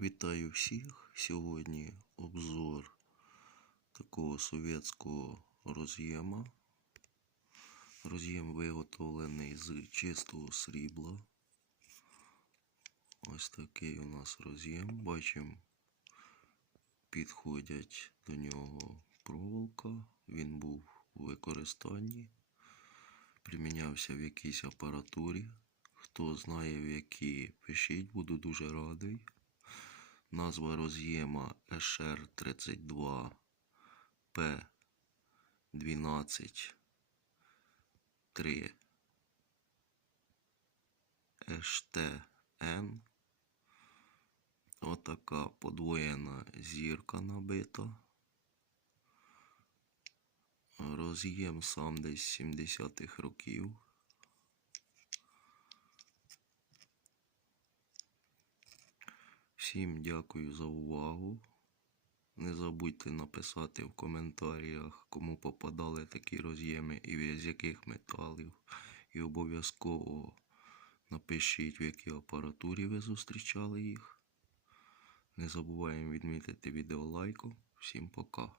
Вітаю всіх! Сьогодні обзор такого совєтського роз'єма. Роз'єм виготовлений з чистого срібла. Ось такий у нас роз'єм. Бачимо, підходять до нього проволока. Він був у використанні, примінявся в якійсь апаратурі. Хто знає в якій, пишіть, буду дуже радий. Назва роз'єма SR32 P12 3 HTN. Отака подвоєна зірка набита. Роз'єм сам десь 70-х років. Всім дякую за увагу. Не забудьте написати в коментарях, кому попадали такі роз'єми і з яких металів. І обов'язково напишіть, в якій апаратурі ви зустрічали їх. Не забуваємо відмітити відео лайком. Всім пока.